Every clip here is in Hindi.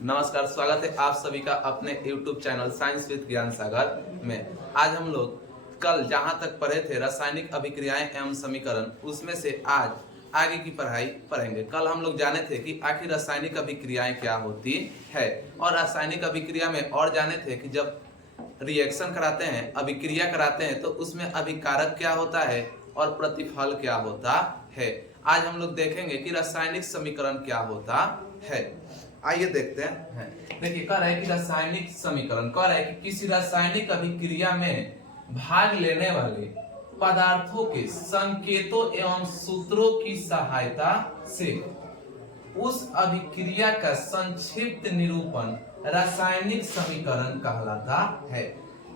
नमस्कार, स्वागत है आप सभी का अपने YouTube चैनल साइंस विद ज्ञान सागर में। आज हम लोग कल जहां तक पढ़े थे रासायनिक अभिक्रियाएं एवं समीकरण, उसमें से आज आगे की पढ़ाई पढ़ेंगे। कल हम लोग जाने थे कि आखिर रासायनिक अभिक्रियाएं क्या होती है, और रासायनिक अभिक्रिया में और जाने थे कि जब रिएक्शन कराते हैं, अभिक्रिया कराते हैं, तो उसमें अभिकारक क्या होता है और प्रतिफल क्या होता है। आज हम लोग देखेंगे कि रासायनिक समीकरण क्या होता है। आइए देखते हैं। देखिए, कह रहा है कि रासायनिक समीकरण कह रहा है कि किसी रासायनिक अभिक्रिया में भाग लेने वाले पदार्थों के संकेतों एवं सूत्रों की सहायता से उस अभिक्रिया का संक्षिप्त निरूपण रासायनिक समीकरण कहलाता है।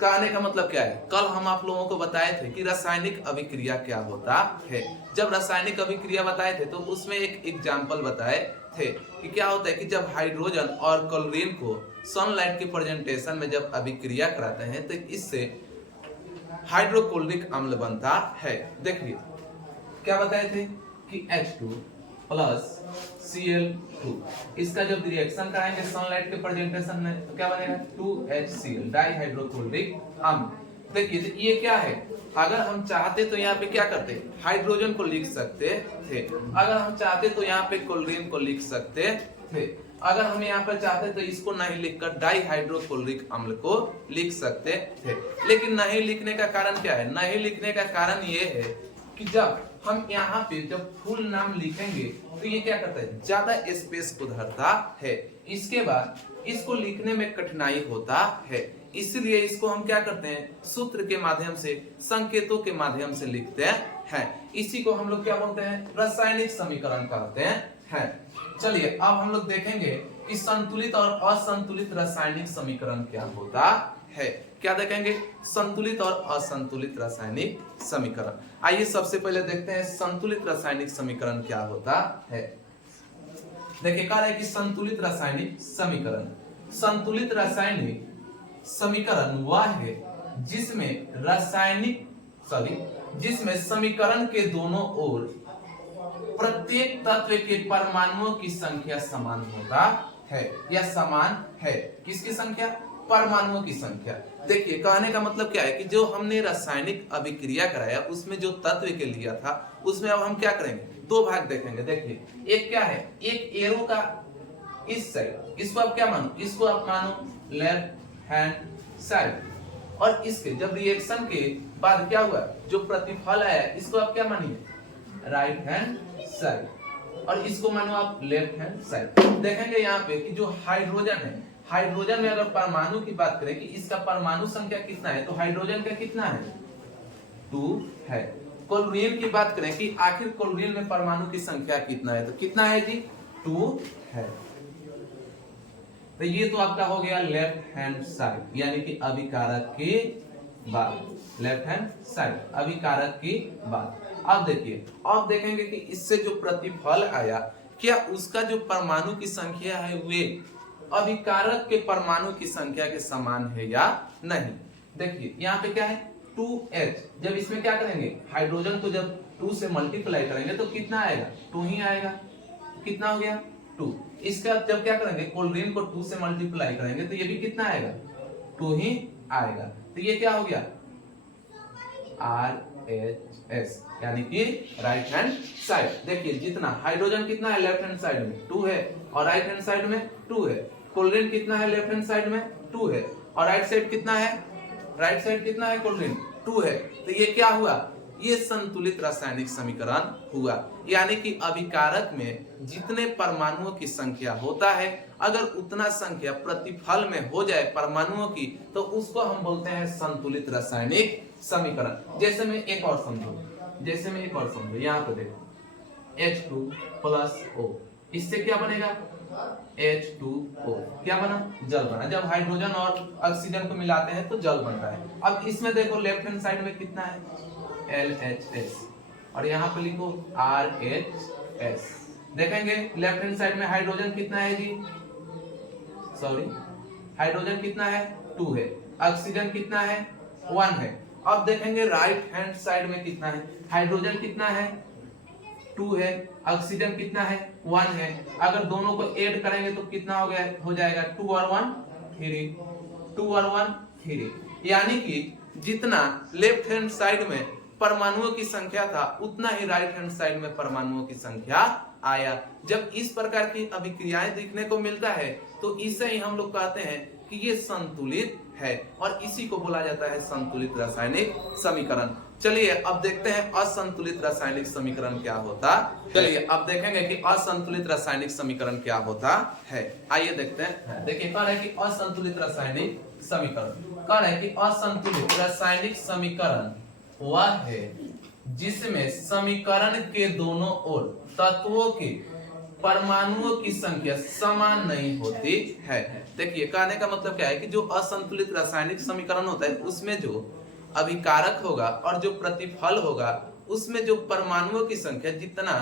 कहने का मतलब क्या है, कल हम आप लोगों को बताए थे कि रासायनिक अभिक्रिया क्या होता है। जब रासायनिक अभिक्रिया बताए थे तो उसमें एक एग्जाम्पल बताए थे कि क्या होता है कि जब हाइड्रोजन और क्लोरीन को सनलाइट के प्रेजेंटेशन में जब अभिक्रिया कराते हैं तो इससे हाइड्रोक्लोरिक अम्ल बनता है। देखिए क्या बताए थे कि H2 प्लस Cl2, इसका जब रिएक्शन कराएंगे सनलाइट के प्रेजेंटेशन में तो क्या बनेगा 2HCl डाई हाइड्रोक्लोरिक अम्ल। देखिए तो ये क्या है, अगर हम चाहते तो यहाँ पे क्या करते, हाइड्रोजन को लिख सकते थे, अगर हम चाहते तो यहाँ पे क्लोरीन को लिख सकते थे, अगर हम यहाँ पर चाहते तो इसको नहीं लिखकर डाई हाइड्रोक्लोरिक अम्ल को लिख सकते थे। लेकिन नहीं लिखने का कारण क्या है, नहीं लिखने का कारण ये है कि जब हम यहाँ पे जब फुल नाम लिखेंगे तो ये क्या करता है, ज्यादा स्पेस को धरता है, इसके बाद इसको लिखने में कठिनाई होता है। इसलिए इसको हम क्या करते हैं, सूत्र के माध्यम से, संकेतों के माध्यम से लिखते हैं। इसी को हम लोग क्या बोलते हैं, रासायनिक समीकरण कहते हैं। चलिए अब हम लोग देखेंगे कि संतुलित और असंतुलित रासायनिक समीकरण क्या होता है। क्या देखेंगे, संतुलित और असंतुलित रासायनिक समीकरण। आइए सबसे पहले देखते हैं संतुलित रासायनिक समीकरण क्या होता है। देखिए कह रहा है कि संतुलित रासायनिक समीकरण, संतुलित रासायनिक समीकरण वह है जिसमें समीकरण के दोनों ओर प्रत्येक तत्व के परमाणुओं की संख्या समान होता है या समान है। किसकी संख्या, परमाणुओं की संख्या। देखिए कहने का मतलब क्या है कि जो हमने रासायनिक अभिक्रिया कराया उसमें जो तत्व के लिया था उसमें अब हम क्या करेंगे, दो भाग देखेंगे। देखिए एक क्या है, एक एरो का इस साइड, इसको आप क्या मानो, इसको आप मानो लेफ्ट हैंड साइड, और इसके जब रिएक्शन के बाद क्या हुआ, जो प्रतिफल आया इसको आप क्या मानिए, राइट हैंड साइड, और इसको मानो आप लेफ्ट हैंड साइड। देखेंगे यहाँ पे कि जो हाइड्रोजन है, हाइड्रोजन में अगर परमाणु की बात करें कि इसका परमाणु संख्या कितना है, तो हाइड्रोजन का कितना है, 2 है। क्लोरीन की बात करें कि आखिर क्लोरीन में परमाणु की संख्या कितना है, तो कितना है जी, 2 है। तो ये तो आपका हो गया लेफ्ट हैंड साइड, यानी कि अभिकारक की बात, लेफ्ट हैंड साइड अभिकारक की बात। अब देखिए, अब देखेंगे कि इससे जो प्रतिफल आया, क्या उसका जो परमाणु की संख्या है वे अभिकारक के परमाणु की संख्या के समान है या नहीं। देखिए यहाँ पे क्या है 2H, जब इसमें क्या करेंगे, हाइड्रोजन को जब 2 से मल्टीप्लाई करेंगे तो कितना आएगा, 2 ही आएगा। कितना हो गया, 2। इसका जब क्या करेंगे, क्लोरीन को 2 से मल्टीप्लाई करेंगे तो ये भी कितना आएगा, 2 ही आएगा। तो ये क्या हो गया, RHS, यानी कि राइट हैंड साइड। देखिए जितना हाइड्रोजन कितना है लेफ्ट हैंड साइड में, 2 है, और राइट हैंड साइड में 2 है। क्लोरीन कितना है लेफ्ट हैंड साइड में, 2 है, और राइट साइड कितना है, राइट साइड कितना है क्लोरीन, 2 है। तो ये क्या हुआ, ये संतुलित रासायनिक समीकरण हुआ। यानी कि अभिकारक में जितने परमाणुओं की संख्या होता है, अगर उतना संख्या प्रतिफल में हो जाए परमाणुओं की, तो उसको हम बोलते हैं संतुलित रासायनिक समीकरण। जैसे में एक और समझो, यहाँ पे देखो H2 प्लस O, इससे क्या बनेगा, H2O, क्या बना, जल बना। जब हाइड्रोजन और ऑक्सीजन को मिलाते हैं तो जल बनता है। अब इसमें देखो लेफ्ट हैंड साइड में कितना है, LHS, और यहाँ पे लिखो RHS। देखेंगे लेफ्ट हैंड साइड में हाइड्रोजन कितना है जी, हाइड्रोजन कितना है, 2 है, ऑक्सीजन कितना है, 1 है। अब देखेंगे राइट हैंड साइड में कितना है, हाइड्रोजन कितना है, 2 है, ऑक्सीजन कितना है 1 है। अगर दोनों को ऐड करेंगे तो कितना हो जाएगा 2 और 1 3, 2 और 1 3। यानी कि जितना लेफ्ट हैंड साइड में परमाणुओं की संख्या था उतना ही राइट हैंड साइड में परमाणुओं की संख्या आया। जब इस प्रकार की अभिक्रियाएं देखने को मिलता है तो इसे ही हम लोग कहते हैं कि ये संतुलित है और इसी को बोला जाता है संतुलित रासायनिक समीकरण। चलिए अब देखते हैं असंतुलित रासायनिक समीकरण क्या होता है। चलिए अब देखेंगे कि असंतुलित रासायनिक समीकरण क्या होता है। आइए देखते हैं। देखिए कह रहे हैं कि असंतुलित रासायनिक समीकरण, कह रहे हैं कि असंतुलित रासायनिक समीकरण वह है जिसमें समीकरण के दोनों ओर तत्वों के परमाणुओं की संख्या समान नहीं होती है। देखिए कहने का मतलब क्या है कि जो असंतुलित रासायनिक समीकरण होता है उसमें जो अभिकारक होगा और जो प्रतिफल होगा उसमें जो परमाणुओं की संख्या जितना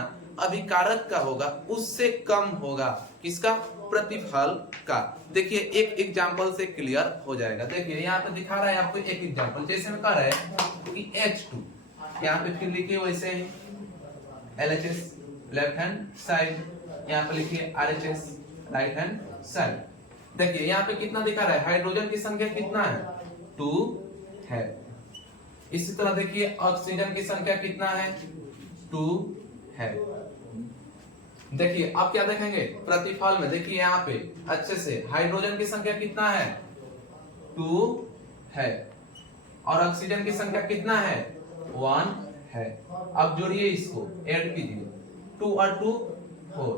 अभिकारक का होगा उससे कम होगा, किसका, प्रतिफल का। देखिए एक एग्जांपल से क्लियर हो जाएगा। देखिए यहाँ पे दिखा रहा है आपको एक एग्जांपल, जैसे में कह रहा है कि H2, यहाँ पे फिर लिखिए वैसे ही LHS लेफ्ट हैंड साइड, यहाँ पे लिखिए RHS राइट हैंड साइड। देखिए यहाँ पे कितना दिखा रहा है, हाइड्रोजन की संख्या कितना है 2 है। इसी तरह देखिए ऑक्सीजन की संख्या कितना है 2 है। देखिए अब क्या देखेंगे प्रतिफल में, देखिए यहाँ पे अच्छे से हाइड्रोजन की संख्या कितना है 2 है और ऑक्सीजन की संख्या कितना है 1 है। अब जोड़िए इसको, ऐड कीजिए, 2 और 2 4,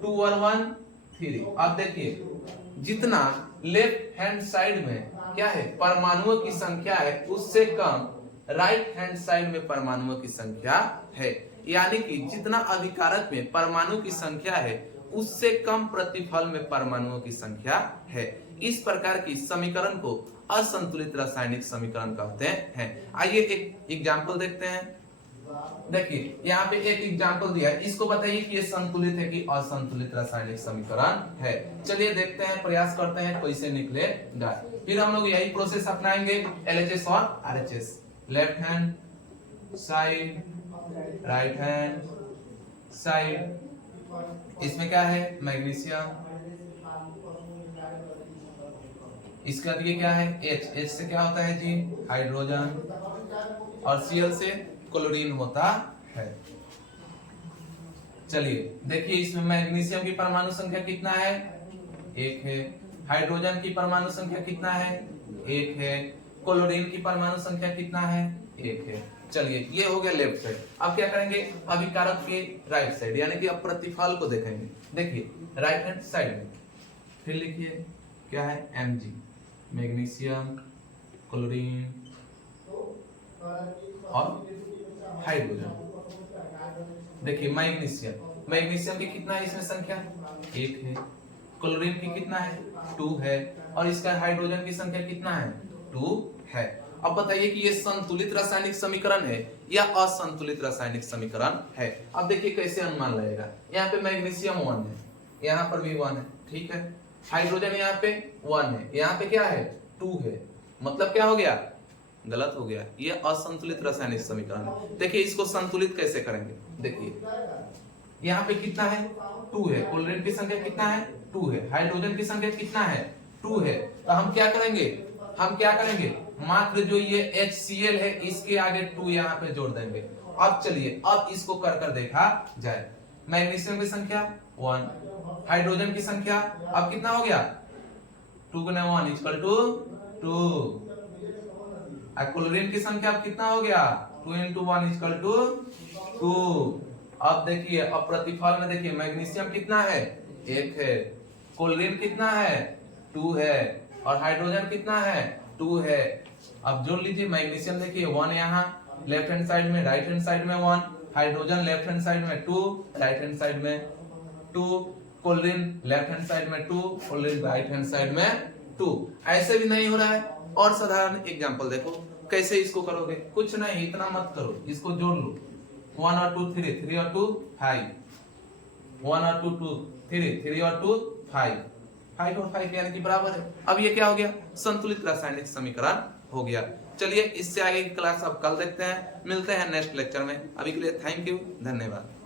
2 और 1 3। अब देखिए जितना लेफ्ट हैंड साइड में क्या है परमाणुओं की संख्या है उससे कम राइट हैंड साइड में परमाणुओं की संख्या है। यानी कि जितना अभिकारक में परमाणु की संख्या है उससे कम प्रतिफल में परमाणुओं की संख्या है। इस प्रकार की समीकरण को असंतुलित रासायनिक समीकरण कहते हैं। आइए एक एग्जांपल देखते हैं। देखिए यहाँ पे एक एग्जांपल दिया है, इसको बताइए कि ये संतुलित है कि असंतुलित रासायनिक समीकरण है। चलिए देखते हैं, प्रयास करते हैं कैसे निकलेगा। फिर हम लोग यही प्रोसेस अपनाएंगे LHS और RHS, left hand side right hand side. इसमें क्या है मैग्नीशियम, इसका ये क्या है H से क्या होता है जी हाइड्रोजन और Cl से क्लोरीन होता है। चलिए देखिए इसमें मैग्नीशियम की परमाणु संख्या कितना है 1 है, हाइड्रोजन की परमाणु संख्या कितना है 1 है, क्लोरीन की परमाणु संख्या कितना है 1 है। चलिए ये हो गया लेफ्ट साइड। अब क्या करेंगे अभिकारक के राइट साइड, यानी कि अब प्रतिफल को देखेंगे। देखिए राइट हैंड साइड में फिर लिखिए क्या है Mg, मैग्नीशियम, क्लोरीन और हाइड्रोजन। देखिए मैग्नीशियम की कितना है इसमें संख्या 1 है, क्लोरीन की कितना है 2 है और इसका हाइड्रोजन की संख्या कितना है 2 है। अब बताइए कि ये संतुलित रासायनिक समीकरण है या असंतुलित रासायनिक समीकरण है। अब देखिए कैसे अनुमान लगेगा। यहाँ पे मैग्नीशियम 1 है, यहाँ पर भी 1 है, ठीक है। हाइड्रोजन यहाँ पे 1 है, यहाँ पे क्या है 2 है, मतलब क्या हो गया गलत हो गया, ये असंतुलित रासायनिक समीकरण है। देखिए इसको संतुलित कैसे करेंगे। देखिए यहाँ पे कितना है 2 है, क्लोरीन की संख्या कितना है 2 है, हाइड्रोजन की संख्या कितना है 2 है। तो हम क्या करेंगे मात्र जो ये HCl है इसके आगे 2 यहाँ पे जोड़ देंगे। अब चलिए अब इसको कर देखा जाए। मैग्नीशियम की संख्या 1, हाइड्रोजन की संख्या अब कितना हो गया 2 गुना 1 इक्वल टू 2, क्लोरीन की संख्या अब कितना हो गया 2 into 1 इक्वल टू 2। अब देखिए अब प्रतिफल में देखिए मैग्नीशियम कितना है 1 है, क्लोरीन कितना है 2 है और हाइड्रोजन कितना है 2 है। अब जोड़ लीजिए मैग्नीशियम देखिए 1 यहाँ लेफ्ट हैंड साइड में, राइट हैंड साइड में 1, हाइड्रोजन लेफ्ट हैंड साइड में 2, राइट हैंड साइड में 2, क्लोरीन लेफ्ट हैंड साइड में 2, क्लोरीन राइट हैंड साइड में 2। ऐसे भी नहीं हो रहा है। और साधारण एग्जांपल देखो कैसे इसको करोगे, कुछ नहीं इतना मत करो, इसको जोड़ लो 1 और 2 3, 3 और 2 5, 1 और 2 2 3, 3 और 2 5, 5 और 5 यानी कि बराबर है। अब ये क्या हो गया, संतुलित रासायनिक समीकरण हो गया। चलिए इससे आगे की क्लास अब कल देखते हैं, मिलते हैं नेक्स्ट लेक्चर में। अभी के लिए थैंक यू, धन्यवाद।